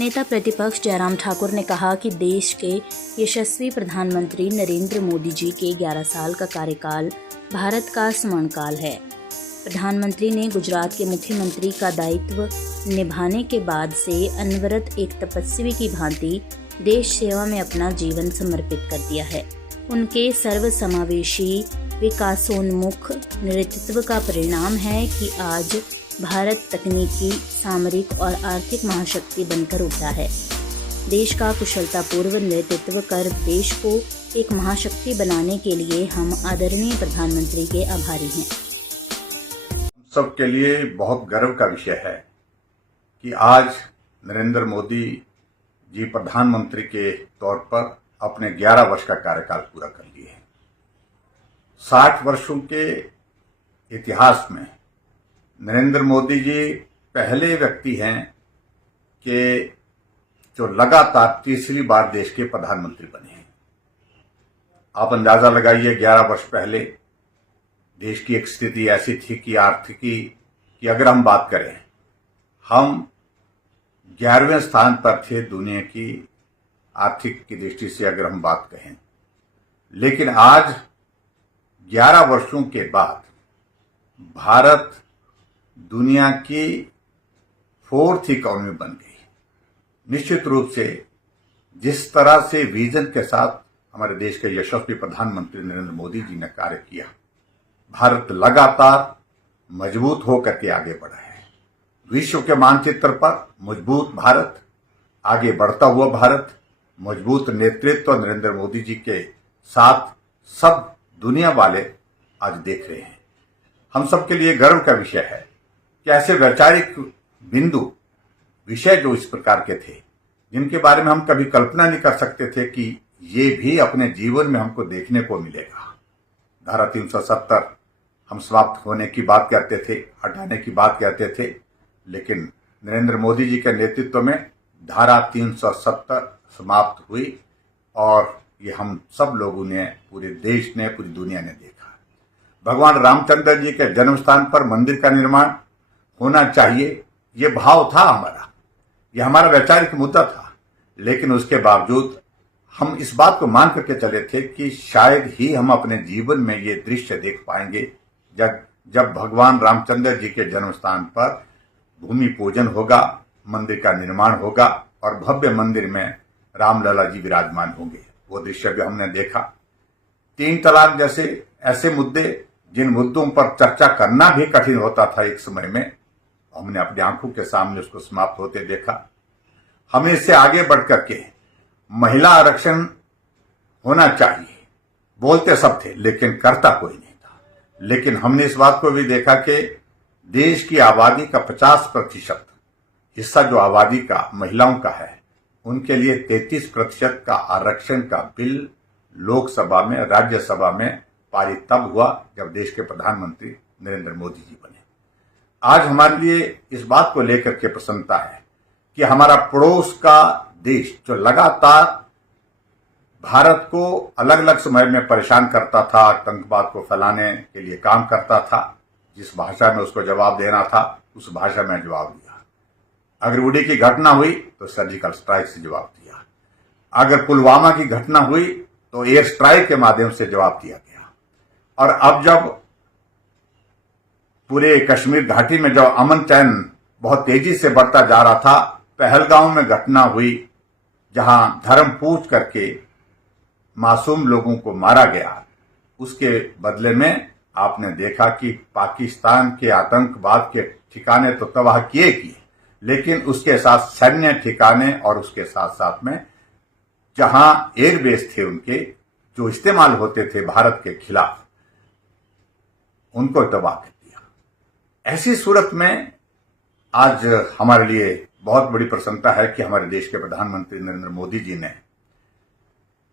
नेता प्रतिपक्ष जयराम ठाकुर ने कहा कि देश के यशस्वी प्रधानमंत्री नरेंद्र मोदी जी के 11 साल का कार्यकाल भारत का स्वर्णकाल है। प्रधानमंत्री ने गुजरात के मुख्यमंत्री का दायित्व निभाने के बाद से अनवरत एक तपस्वी की भांति देश सेवा में अपना जीवन समर्पित कर दिया है। उनके सर्वसमावेशी विकासोन्मुख नेतृत्व का परिणाम है कि आज भारत तकनीकी, सामरिक और आर्थिक महाशक्ति बनकर उभरा है। देश का कुशलतापूर्व नेतृत्व कर देश को एक महाशक्ति बनाने के लिए हम आदरणीय प्रधानमंत्री के आभारी हैं। सबके लिए बहुत गर्व का विषय है कि आज नरेंद्र मोदी जी प्रधानमंत्री के तौर पर अपने 11 वर्ष का कार्यकाल पूरा कर लिए हैं। 60 वर्षों के इतिहास में नरेंद्र मोदी जी पहले व्यक्ति हैं कि जो लगातार तीसरी बार देश के प्रधानमंत्री बने हैं। आप अंदाजा लगाइए, 11 वर्ष पहले देश की एक स्थिति ऐसी थी कि आर्थिकी की अगर हम बात करें, हम 11वें स्थान पर थे दुनिया की आर्थिक की दृष्टि से अगर हम बात कहें। लेकिन आज 11 वर्षों के बाद भारत दुनिया की 4th इकोनॉमी बन गई। निश्चित रूप से जिस तरह से विजन के साथ हमारे देश के यशस्वी प्रधानमंत्री नरेंद्र मोदी जी ने कार्य किया, भारत लगातार मजबूत होकर के आगे बढ़ा है। विश्व के मानचित्र पर मजबूत भारत, आगे बढ़ता हुआ भारत, मजबूत नेतृत्व नरेंद्र मोदी जी के साथ सब दुनिया वाले आज देख रहे हैं। हम सबके लिए गर्व का विषय है कि ऐसे वैचारिक बिंदु विषय जो इस प्रकार के थे, जिनके बारे में हम कभी कल्पना नहीं कर सकते थे कि ये भी अपने जीवन में हमको देखने को मिलेगा। धारा 370 हम समाप्त होने की बात कहते थे, हटाने की बात कहते थे, लेकिन नरेंद्र मोदी जी के नेतृत्व में धारा 370 समाप्त हुई और ये हम सब लोगों ने, पूरे देश ने, पूरी दुनिया ने देखा। भगवान रामचंद्र जी के जन्म स्थान पर मंदिर का निर्माण होना चाहिए, ये भाव था हमारा, ये हमारा वैचारिक मुद्दा था। लेकिन उसके बावजूद हम इस बात को मान करके चले थे कि शायद ही हम अपने जीवन में ये दृश्य देख पाएंगे जब भगवान रामचंद्र जी के जन्म स्थान पर भूमि पूजन होगा, मंदिर का निर्माण होगा और भव्य मंदिर में रामलला जी विराजमान होंगे। वो दृश्य भी हमने देखा। 3 तलाक जैसे ऐसे मुद्दे, जिन मुद्दों पर चर्चा करना भी कठिन होता था एक समय में, हमने अपनी आंखों के सामने उसको समाप्त होते देखा। हमें इससे आगे बढ़ करके महिला आरक्षण होना चाहिए बोलते सब थे, लेकिन करता कोई नहीं था। लेकिन हमने इस बात को भी देखा कि देश की आबादी का 50% हिस्सा जो आबादी का महिलाओं का है, उनके लिए 33% का आरक्षण का बिल लोकसभा में, राज्यसभा में पारित तब हुआ जब देश के प्रधानमंत्री नरेंद्र मोदी जी बने। आज हमारे लिए इस बात को लेकर के प्रसन्नता है कि हमारा पड़ोस का देश जो लगातार भारत को अलग अलग समय में परेशान करता था, आतंकवाद को फैलाने के लिए काम करता था, जिस भाषा में उसको जवाब देना था उस भाषा में जवाब दिया। अगर उड़ी की घटना हुई तो सर्जिकल स्ट्राइक से जवाब दिया। अगर पुलवामा की घटना हुई तो एयर स्ट्राइक के माध्यम से जवाब दिया गया। और अब जब पूरे कश्मीर घाटी में जब अमन चैन बहुत तेजी से बढ़ता जा रहा था, पहलगांव में घटना हुई जहां धर्म पूछ करके मासूम लोगों को मारा गया, उसके बदले में आपने देखा कि पाकिस्तान के आतंकवाद के ठिकाने तो तबाह किए, लेकिन उसके साथ सैन्य ठिकाने और उसके साथ साथ में जहां एयरबेस थे उनके, जो इस्तेमाल होते थे भारत के खिलाफ, उनको तबाह कर दिया। ऐसी सूरत में आज हमारे लिए बहुत बड़ी प्रसन्नता है कि हमारे देश के प्रधानमंत्री नरेंद्र मोदी जी ने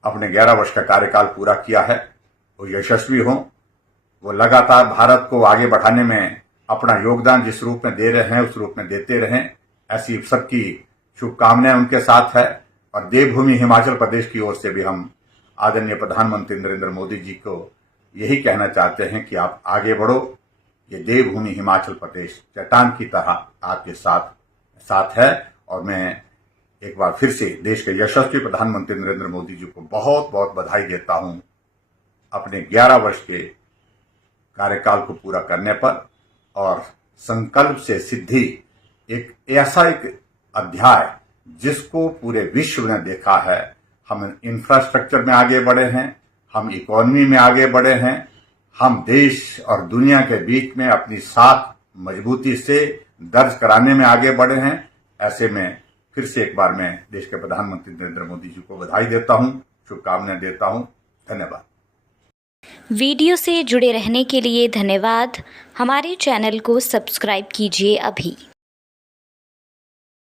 अपने 11 वर्ष का कार्यकाल पूरा किया है। वो यशस्वी हों, वो लगातार भारत को आगे बढ़ाने में अपना योगदान जिस रूप में दे रहे हैं उस रूप में देते रहें, ऐसी सबकी शुभकामनाएं उनके साथ है। और देवभूमि हिमाचल प्रदेश की ओर से भी हम आदरणीय प्रधानमंत्री नरेंद्र मोदी जी को यही कहना चाहते हैं कि आप आगे बढ़ो। ये देवभूमि हिमाचल प्रदेश चट्टान की तरह आपके साथ है और मैं एक बार फिर से देश के यशस्वी प्रधानमंत्री नरेंद्र मोदी जी को बहुत बहुत बधाई देता हूं अपने 11 वर्ष के कार्यकाल को पूरा करने पर। और संकल्प से सिद्धि एक ऐसा एक अध्याय जिसको पूरे विश्व ने देखा है। हम इंफ्रास्ट्रक्चर में आगे बढ़े हैं, हम इकोनॉमी में आगे बढ़े हैं, हम देश और दुनिया के बीच में अपनी साख मजबूती से दर्ज कराने में आगे बढ़े हैं। ऐसे में फिर से एक बार मैं देश के प्रधानमंत्री नरेंद्र मोदी जी को बधाई देता हूं, शुभकामनाएं देता हूं। धन्यवाद। वीडियो से जुड़े रहने के लिए धन्यवाद। हमारे चैनल को सब्सक्राइब कीजिए अभी।